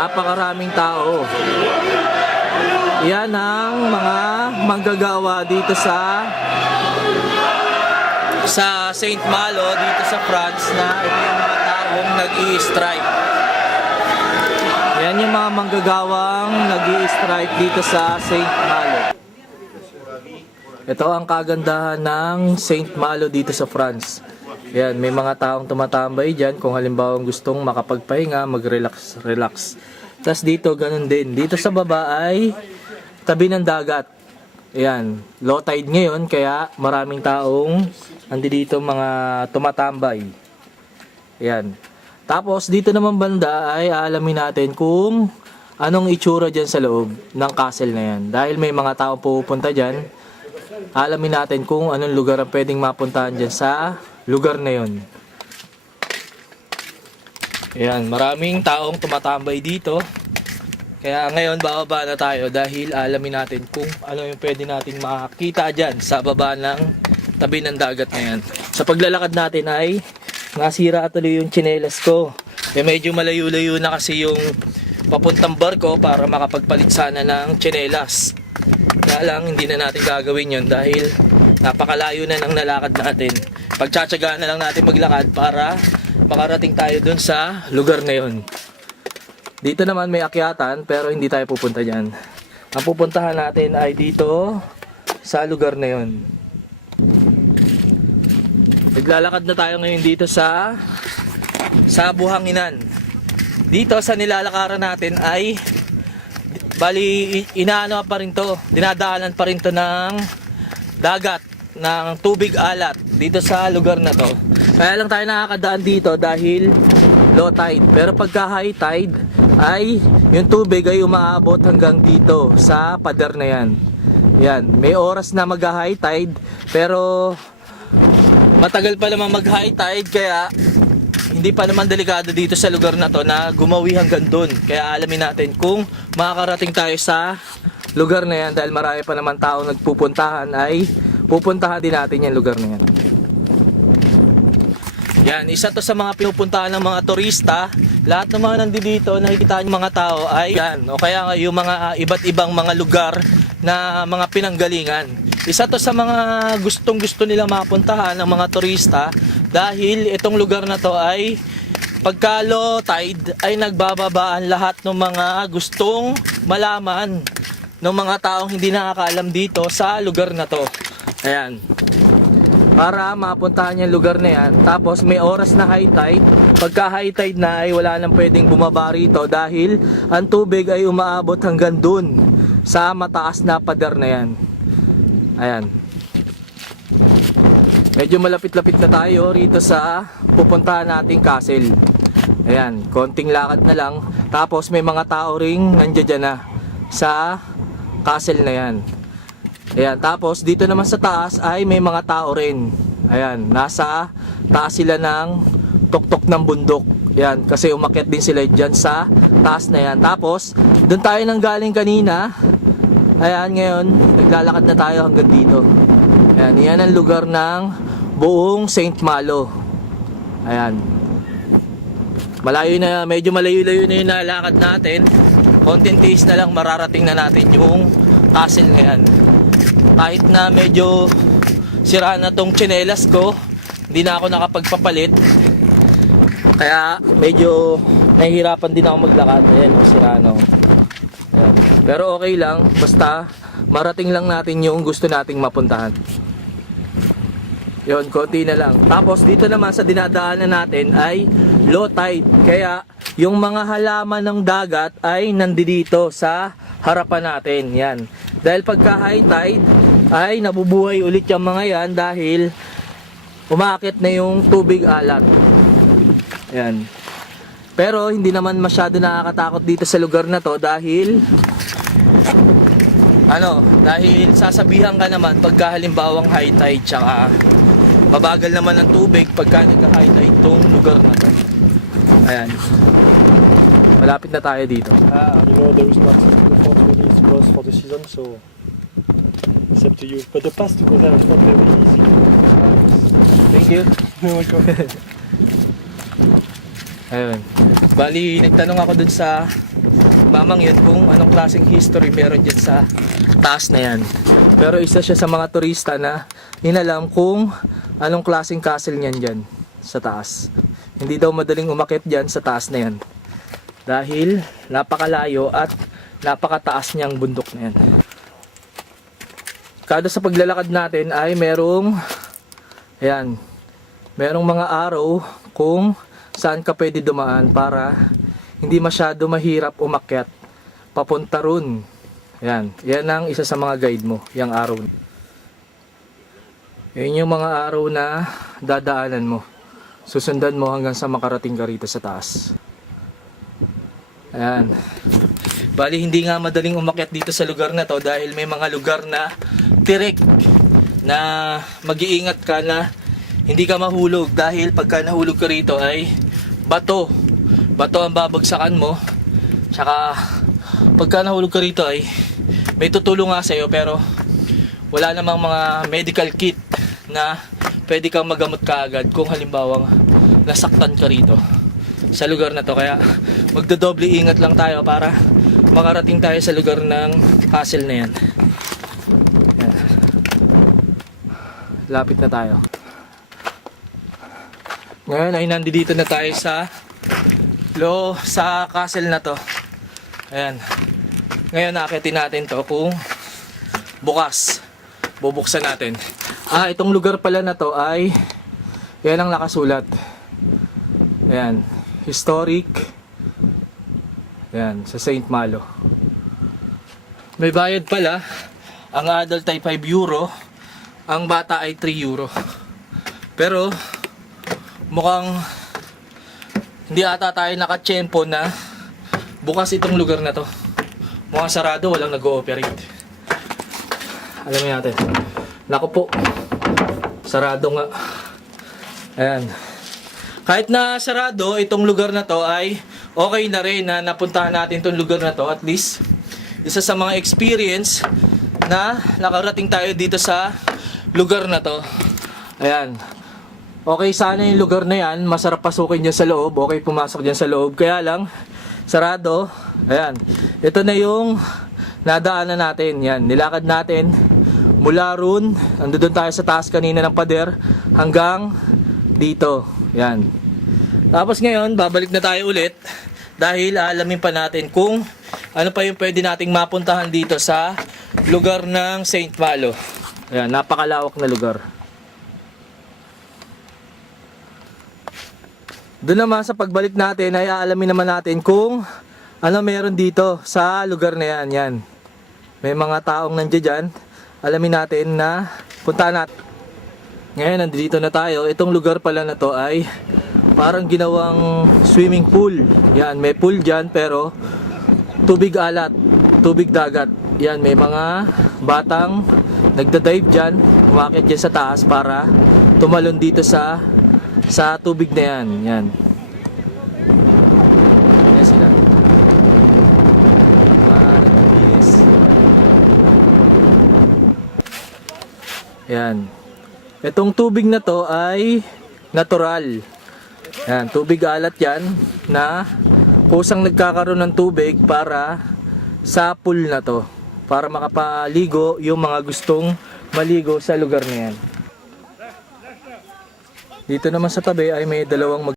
Napakaraming tao. Yan ang mga manggagawa dito sa Saint Malo dito sa France na ito yung mga taong nag-i-strike. Yan yung mga manggagawang nag-i-strike dito sa Saint Malo. Ito ang kagandahan ng Saint Malo dito sa France. Yan, may mga taong tumatambay dyan kung halimbawa gustong makapagpahinga, mag-relax. Tapos dito, ganun din. Dito sa baba ay tabi ng dagat. Yan, low tide ngayon kaya maraming taong andi dito mga tumatambay. Yan. Tapos dito naman banda ay aalamin natin kung anong itsura dyan sa loob ng castle na yan. Dahil may mga taong pupunta dyan, alamin natin kung anong lugar ang pwedeng mapuntahan dyan sa lugar na yon. Yan, maraming taong tumatambay dito. Kaya ngayon bababa na tayo dahil alamin natin kung ano yung pwede natin makita dyan sa baba ng tabi ng dagat na yan. Sa paglalakad natin ay nasira tuloy yung tsinelas ko. Medyo malayo-layo na kasi yung papuntang barko para makapagpalit sana ng tsinelas. Kaya lang hindi na natin gagawin yon dahil napakalayo na ng nalakad natin. Pagtsatsagaan na lang natin maglakad para makarating tayo dun sa lugar na yon. Dito naman may akyatan pero hindi tayo pupunta dyan. Ang pupuntahan natin ay dito sa lugar na yon. Naglalakad na tayo ngayon dito sa Buhanginan. Dito sa nilalakaran natin ay bali inaano pa rin to, dinadaanan pa rin to ng dagat, ng tubig alat dito sa lugar na to. Kaya lang tayo nakakadaan dito dahil low tide. Pero pagka high tide ay yung tubig ay umaabot hanggang dito sa pader na yan. Yan, may oras na mag-high tide pero matagal pa naman mag-high tide kaya hindi pa naman delikado dito sa lugar na to na gumawi hanggang dun. Kaya alamin natin kung makakarating tayo sa lugar na yan dahil marami pa naman tao nagpupuntahan ay pupuntahan din natin yung lugar na yan. Yan, isa to sa mga pinupuntahan ng mga turista. Lahat ng mga nandito, nakikita yung mga tao ay yan, o kaya yung mga iba't ibang mga lugar na mga pinanggalingan. Isa to sa mga gustong-gusto nila mapuntahan ng mga turista dahil itong lugar na to ay pagka low tide ay nagbababaan lahat ng mga gustong malaman ng mga taong hindi nakakaalam dito sa lugar na to. Ayan. Para mapuntahan yung lugar na yan. Tapos may oras na high tide. Pagka high tide na ay wala nang pwedeng bumaba rito dahil ang tubig ay umaabot hanggang dun sa mataas na pader na yan. Ayan. Medyo malapit-lapit na tayo rito sa pupuntahan nating castle. Ayan, konting lakad na lang. Tapos may mga tao ring nandiyan na sa castle na yan. Ayan, tapos dito naman sa taas ay may mga tao rin. Ayan, nasa taas sila ng tuktok ng bundok. Ayan, kasi umakyat din sila dyan sa taas na yan. Tapos, doon tayo nang galing kanina. Ayan, ngayon, naglalakad na tayo hanggang dito. Ayan, yan ang lugar ng buong Saint Malo. Ayan. Malayo na, medyo malayo-layo na yung nalakad natin. Konting tiis na lang mararating na natin yung castle na yan. Kahit na medyo sira na tong tsinelas ko, hindi na ako nakapagpapalit. Kaya medyo nahihirapan din ako maglakad. Ayan, sira na. Ayan. Pero okay lang, basta marating lang natin yung gusto nating mapuntahan. Yun, konti na lang. Tapos dito naman sa dinadaanan natin ay low tide. Kaya yung mga halaman ng dagat ay nandito sa harapan natin. Yan. Dahil pagka high tide ay nabubuhay ulit yung mga yan dahil umaakit na yung tubig alat. Yan. Pero hindi naman masyado nakakatakot dito sa lugar na to dahil dahil sasabihan ka naman pagka halimbawang high tide tsaka mabagal naman ang tubig pagka nagka-high tide tong lugar na to. Ayan. Malapit na tayo dito. You know there is nothing in the front really, it's closed for the season, so it's up to you. But the pass to go there is not very easy. Thank you. You're welcome. Ayun. Bali, nagtanong ako dun sa nagmamangyat kung anong klaseng history meron dyan sa taas na yan. Pero isa siya sa mga turista na inalam kung anong klaseng castle niyan dyan sa taas. Hindi daw madaling umakyat dyan sa taas na yan. Dahil napakalayo at napakataas niyang bundok na yan. Kada sa paglalakad natin ay merong mga araw kung saan ka pwede dumaan para hindi masyado mahirap umakyat papunta ron. Yan ang isa sa mga guide mo, yung araw. Yan yung mga araw na dadaanan mo. Susundan mo hanggang sa makarating ka rito sa taas. Ayan. Bali hindi nga madaling umakyat dito sa lugar na to dahil may mga lugar na tirik na mag-iingat ka na hindi ka mahulog dahil pagka nahulog ka rito ay bato ang babagsakan mo. Tsaka pagka nahulog ka rito ay may tutulong nga sa'yo pero wala namang mga medical kit na pwede kang magamot kaagad kung halimbawang nasaktan ka rito sa lugar na to. Kaya magdodoble ingat lang tayo para makarating tayo sa lugar ng castle na yan. Lapit na tayo. Ngayon ay nandito na tayo sa castle na to. Ayan. Ngayon naakitin natin to kung bukas. Bubuksan natin. Itong lugar pala na to ay yan ang nakasulat. Ayan. Historic. Ayan. Sa St. Malo. May bayad pala. Ang adult ay 5 euro. Ang bata ay 3 euro. Pero mukhang hindi ata tayo nakatsyempo na bukas itong lugar na to. Mukhang sarado, walang nag-ooperate. Alamin natin. Naku po. Sarado nga. Ayan. Kahit na sarado, itong lugar na to ay okay na rin na napuntahan natin itong lugar na to. At least, isa sa mga experience na nakarating tayo dito sa lugar na to. Ayan. Okay sana yung lugar na yan. Masarap pasukin dyan sa loob. Okay pumasok dyan sa loob. Kaya lang, sarado. Ayan. Ito na yung nadaanan natin. Yan. Nilakad natin mula roon. Nandun tayo sa taas kanina ng pader. Hanggang dito. Yan. Tapos ngayon, babalik na tayo ulit. Dahil alamin pa natin kung ano pa yung pwede nating mapuntahan dito sa lugar ng St. Malo. Ayan. Napakalawak na lugar. Doon naman sa pagbalik natin ay aalamin naman natin kung ano meron dito sa lugar na yan. Yan. May mga taong nandiyan dyan. Alamin natin na puntahan natin. Ngayon nandito na tayo. Itong lugar pala na to ay parang ginawang swimming pool. Yan. May pool dyan pero tubig alat. Tubig dagat. Yan. May mga batang nagda-dive dyan. Umakit dyan sa taas para tumalon dito sa tubig na yan. Yan. Yan sila. Nagbibihis. Yan. Itong tubig na to ay natural. Yan. Tubig alat yan na kusang nagkakaroon ng tubig para sa pool na to. Para makapaligo yung mga gustong maligo sa lugar na yan. Dito naman sa tabi ay may dalawang